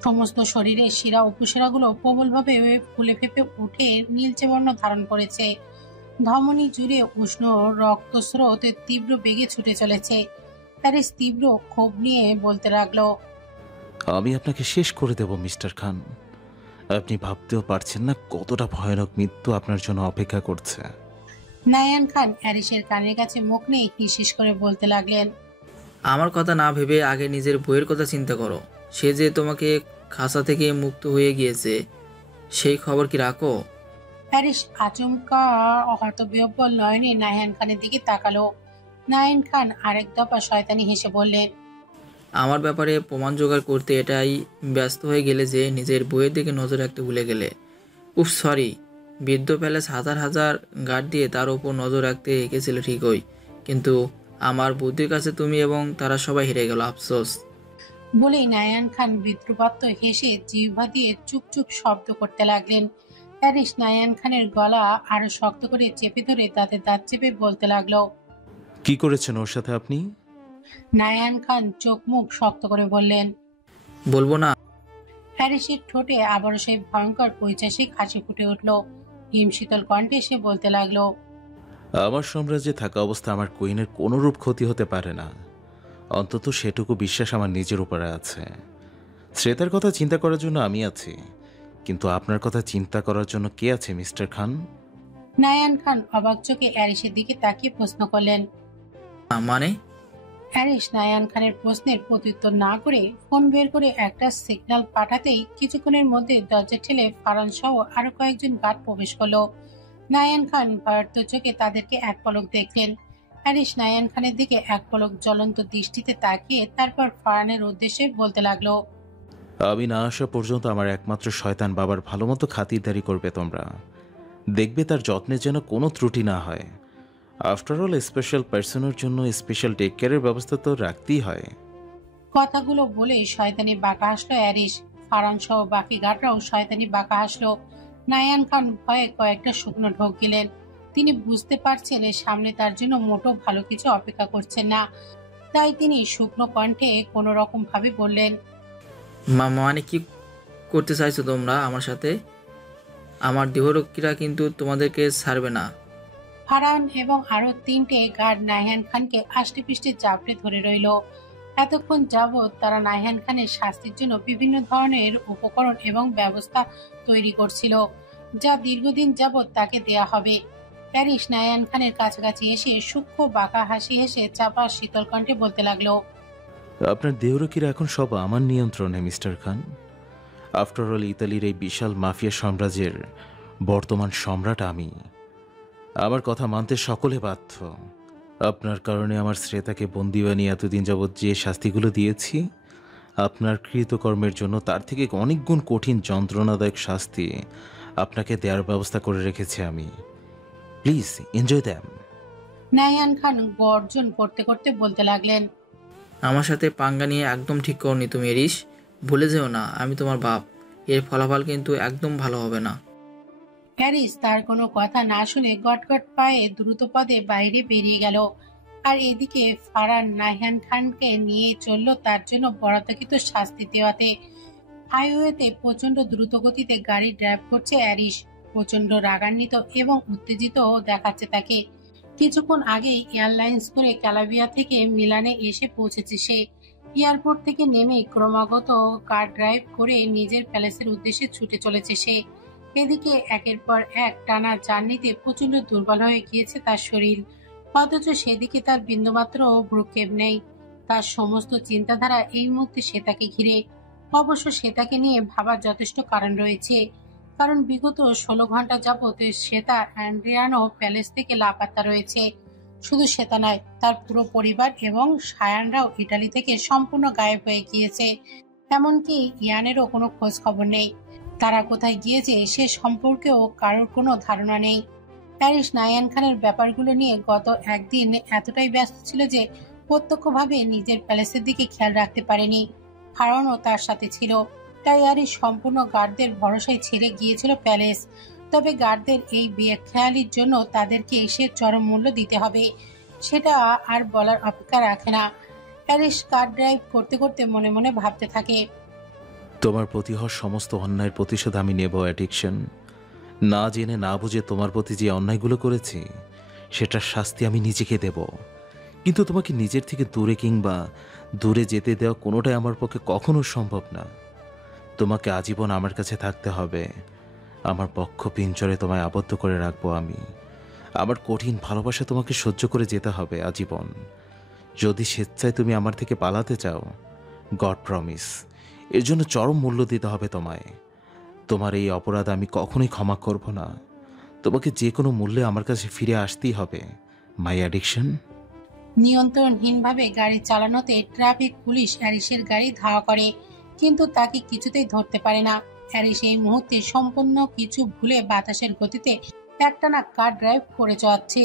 সমস্ত শরীরের শিরা উপশিরাগুলো প্রবলভাবে ফুলে ফেপে উঠে নীলচে বর্ণ ধারণ করেছে। ধমনী জুড়ে উষ্ণ রক্তস্রোত তীব্র বেগে ছুটে চলেছে। প্যারিস তীব্র ক্ষোভ নিয়ে বলতে লাগলো, আমি আপনাকে শেষ করে দেব মিস্টার খান। আপনি ভাবতেও পারছেন না কতটা ভয়ানক মৃত্যু আপনার জন্য অপেক্ষা করছে। নায়ান খান অ্যারিসের কানের কাছে মুখ নিয়ে হিসিস করে বলতে লাগলেন, আমার কথা না ভেবে আগে নিজের বইয়ের কথা চিন্তা করো। সে যে তোমাকে খাসা থেকে মুক্ত হয়ে গিয়েছে, সেই খবর কি রাখো? প্যারিস আচমকা হতবিহ্বল নয়নে নায়ান খানের দিকে তাকালো। নায়ান খান আরেক দফা শয়তানি হেসে বললেন, আমার ব্যাপারে প্রমাণ জোগাড় করতে এটাই ব্যস্ত হয়ে গেলে যে নিজের বইয়ের দিকে নজর রাখতে ভুলে গেলে। উফ সরি, বৃদ্ধ প্যালেস হাজার হাজার গার্ড দিয়ে তার উপর নজর রাখতে এঁকেছিল ঠিকই, কিন্তু আমার বুদ্ধির কাছে তুমি এবং তারা সবাই হেরে গেল, আফসোস। বলেই নায়ান খান বিদ্রুপাত্ম হেসে জিহ্বা দিয়ে চুপ চুপ শব্দ করতে লাগলেন। প্যারিস নায়ান খানের গলা আরো শক্ত করে চেপে ধরে তাতে দাঁত চেপে বলতে লাগলো, কি করেছেন ওর সাথে আপনি? নায়ান খান চোখ মুখ শক্ত করে বললেন, বলবো না। প্যারিসের ঠোঁটে আবারও সেই ভয়ঙ্কর পৈশাচিক হাসি ফুটে উঠল। হিম শীতল কণ্ঠে সে বলতে লাগলো, আমার সাম্রাজ্যে থাকা অবস্থা আমার কুইনের কোনোরূপ ক্ষতি হতে পারে না। অন্তত সেটুকু বিশ্বাস আমার নিজের উপরে আছে। শ্রেতার কথা চিন্তা করার জন্য আমি আছি, কিন্তু আপনার কথা চিন্তা করার জন্য কে আছে মিস্টার খান? নায়ান খান অবাক চোখে অ্যারিসের দিকে তাকিয়ে প্রশ্ন করলেন। মানে? অ্যারিস নায়ান খানের প্রশ্নের প্রত্যুত্তর না করে ফোন বের করে একটা সিগন্যাল পাঠাতেই কিছুক্ষণের মধ্যে দরজা ঠেলে ফারান সহ আরো কয়েকজন গার্ড প্রবেশ করলো। নায়ান খান ভয়ার্ত চোখে তাদেরকে এক পলক দেখলেন। হ্যারিস নায়ান খানের দিকে এক পলক জ্বলন্ত দৃষ্টিতে তাকিয়ে তারপর ফারানের উদ্দেশ্যে বলতে লাগলো, আমি না আসা পর্যন্ত আমার একমাত্র শয়তান বাবার ভালো মতো খাতিরদারি করবে তোমরা। দেখবে তার যত্নে যেন কোনো ত্রুটি না হয়। আফটার অল স্পেশাল পার্সনের জন্য স্পেশাল টেক কেয়ারের ব্যবস্থা তো রাখতেই হয়। কথাগুলো বলে শয়তানি বাঁকা হাসলো অ্যারিস। ফারান সহ বাকি গার্ডরাও শয়তানি বাঁকা হাসলো। নায়ান খান ভয়ে কয়েকটা শুকনো ঢোক গেলেন। তিনি বুঝতে পারছেন সামনে তার জন্য মোটো ভালো কিছু অপেক্ষা করছেন না। তাই তিনি শুকনো কণ্ঠে কোনো রকম ভাবে বললেন, মানে কি করতে চাইছো তোমরা আমার সাথে? আমার দেহরক্ষীরা কিন্তু তোমাদেরকে ছাড়বে না। ফারহান এবং আরো 3টে গার্ড নাহিয়ান খানকে আষ্টেপৃষ্টে চাপড়ে ধরে রইল। এতক্ষণ যাবৎ তারা নাহিয়ান খানের শাস্তির জন্য বিভিন্ন ধরনের উপকরণ এবং ব্যবস্থা তৈরি করছিল, যা দীর্ঘদিন যাবৎ তাকে দেয়া হবে। প্যারিস নাহিয়ান খানের কাছাকাছি এসে সূক্ষ্ম বাঁকা হাসি হেসে চাপা শীতল কণ্ঠে বলতে লাগলো, আপনার দেহরক্ষীরা এখন সব আমার নিয়ন্ত্রণে মিস্টার খান। আফটার অল ইতালির এই বিশাল মাফিয়া সাম্রাজ্যের বর্তমান সম্রাট আমি। আমার কথা মানতে সকলে বাধ্য। আপনার কারণে আমার শ্রেতাকে বন্দি বানিয়ে এতদিন যাবৎ যে শাস্তিগুলো দিয়েছি, আপনার কৃতকর্মের জন্য তার থেকে অনেক গুণ কঠিন যন্ত্রণাদায়ক শাস্তি আপনাকে দেওয়ার ব্যবস্থা করে রেখেছি আমি। Please enjoy them. Nahiyan Khan গর্জন করতে করতে বলতে লাগলেন, আমার সাথে পাঙ্গা নিয়ে একদম ঠিক করনি তুমি এরিস। ভুলে যেও না আমি তোমার বাপ। এর ফলাফল কিন্তু একদম ভালো হবে না। প্যারিস তার কোনো কথা না শুনে গটগট পায়ে দ্রুত পদে বাইরে বেরিয়ে গেল। আর এদিকে ফারহান নাহিয়ান খানকে নিয়ে চলল তার জন্য বরাদ্দকৃত শাস্তি দেওয়াতে। হাইওয়েতে প্রচন্ড দ্রুত গতিতে গাড়ি ড্রাইভ করছে অ্যারিস। প্রচন্ড রাগান্বিত এবং উত্তেজিত দেখাচ্ছে তাকে। কিছুক্ষণ আগেই এয়ারলাইন্স করে ক্যালাবিয়া থেকে মিলানে এসে পৌঁছেছে সে। এয়ারপোর্ট থেকে নেমে ক্রমাগত কার ড্রাইভ করে নিজের প্যালেসের উদ্দেশ্যে ছুটে চলেছে সে। এদিকে একের পর এক টানা জার্নিতে প্রচন্ড দুর্বল হয়ে গিয়েছে তার শরীর, অথচ সেদিকে তার বিন্দুমাত্র ভ্রুক্ষেপ নেই। তার সমস্ত চিন্তাধারা এই মুহূর্তে শ্বেতাকে ঘিরে। অবশ্য শ্বেতাকে নিয়ে ভাবার যথেষ্ট কারণ রয়েছে, কারণ বিগত 16 ঘন্টা যাবত শ্বেতা অ্যান্ড্রিয়ানো প্যালেস থেকে লাপাত্তা রয়েছে। শুধু শ্বেতা নয়, তার পুরো পরিবার এবং সায়ানরাও ইটালি থেকে সম্পূর্ণ গায়েব হয়ে গিয়েছে। এমনকি ইয়ানেরও কোনো খোঁজ খবর নেই। তারা কোথায় গিয়েছে সে সম্পর্কেও কারোর কোনো ধারণা নেই। প্যারিস নাহিয়ান খানের ব্যাপারগুলো নিয়ে গত একদিন এতটাই ব্যস্ত ছিল যে প্রত্যক্ষভাবে নিজের প্যালেসের দিকে খেয়াল রাখতে পারেনি। ফারহানও তার সাথে ছিল, তাই আর এই সম্পূর্ণ গার্ডদের ভরসায় ছেড়ে গিয়েছিল প্যালেস। তবে গার্ডদের এই বেখেয়ালির জন্য তাদেরকে এসে চরম মূল্য দিতে হবে, সেটা আর বলার অপেক্ষা রাখে না। প্যারিস কার ড্রাইভ করতে করতে মনে মনে ভাবতে থাকে, তোমার প্রতি হওয়া সমস্ত অন্যায়ের প্রতিশোধ আমি নেব অ্যাডিকশন। না জেনে না বুঝে তোমার প্রতি যে অন্যায়গুলো করেছি সেটার শাস্তি আমি নিজেকে দেব। কিন্তু তোমাকে নিজের থেকে দূরে কিংবা দূরে যেতে দেওয়া কোনোটাই আমার পক্ষে কখনো সম্ভব না। তোমাকে আজীবন আমার কাছে থাকতে হবে। আমার বক্ষ পিঞ্জরে তোমায় আবদ্ধ করে রাখবো আমি। আমার কঠিন ভালোবাসা তোমাকে সহ্য করে যেতে হবে আজীবন। যদি স্বেচ্ছায় তুমি আমার থেকে পালাতে চাও, গড প্রমিস এর জন্য চরম মূল্য দিতে হবে তোমায়। তোমার এই অপরাধ আমি কখনোই ক্ষমা করব না। তোমাকে যে কোনো মূল্যে আমার কাছে ফিরে আসতেই হবে মাই অ্যাডিকশন। নিয়ন্ত্রণহীনভাবে গাড়ি চালানোতে ট্রাফিক পুলিশ অ্যারিসের গাড়ি ধাওয়া করে, কিন্তু তাকে কিছুতেই ধরতে পারে না। অ্যারিস এই মুহূর্তে সম্পূর্ণ কিছু ভুলে বাতাসের গতিতে একটানা কার ড্রাইভ করে যাচ্ছে।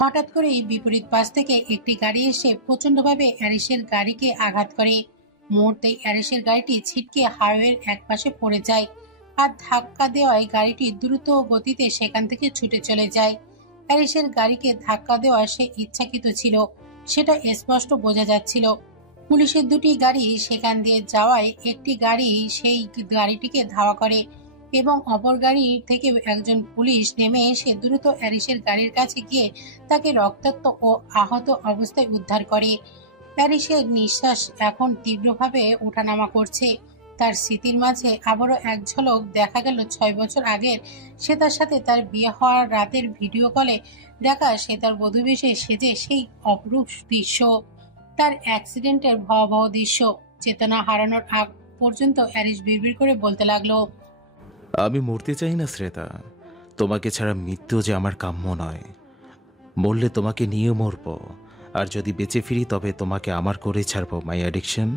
হঠাৎ করেই বিপরীত পাশ থেকে একটি গাড়ি এসে প্রচন্ডভাবে অ্যারিসের গাড়িকে আঘাত করে। মুহূর্তেই অ্যারিসের গাড়িটি ছিটকে হাইওয়ের একপাশে পড়ে যায়, আর ধাক্কা দেওয়ায় গাড়িটি দ্রুত গতিতে সেখান থেকে ছুটে চলে যায়। প্যারিসের গাড়িকে ধাক্কা দেওয়া সে ইচ্ছাকৃত ছিল, সেটা স্পষ্ট বোঝা যাচ্ছিল। পুলিশের দুটি গাড়ি সেখান দিয়ে যাওয়ায় একটি গাড়ি সেই গাড়িটিকে ধাওয়া করে এবং অপর গাড়ি থেকে একজন পুলিশ নেমে এসে দ্রুত প্যারিসের গাড়ির কাছে গিয়ে তাকে রক্তাক্ত ও আহত অবস্থায় উদ্ধার করে। প্যারিসের নিঃশ্বাস এখন তীব্রভাবে ওঠানামা করছে। তার স্মৃতির মাঝে আবারও এক ঝলক দেখা গেল 6 বছর আগের শ্বেতার সাথে তার বিয়ে হওয়ার রাতের ভিডিও কলে দেখা শ্বেতার বধূবেশে সেজে সেই অপরূপ দৃশ্য, তার অ্যাক্সিডেন্টের ভয়াবহ দৃশ্য। চেতনা হারানোর আগ পর্যন্ত অ্যারিস বিড়বিড় করে বলতে লাগলো, আমি মরতে চাই না শ্রেতা। তোমাকে ছাড়া মৃত্যু যে আমার কাম্য নয়। মরলে তোমাকে নিয়ে মরব, আর যদি বেঁচে ফিরি তবে তোমাকে আমার করে ছাড়বো মাই অ্যাডিকশন।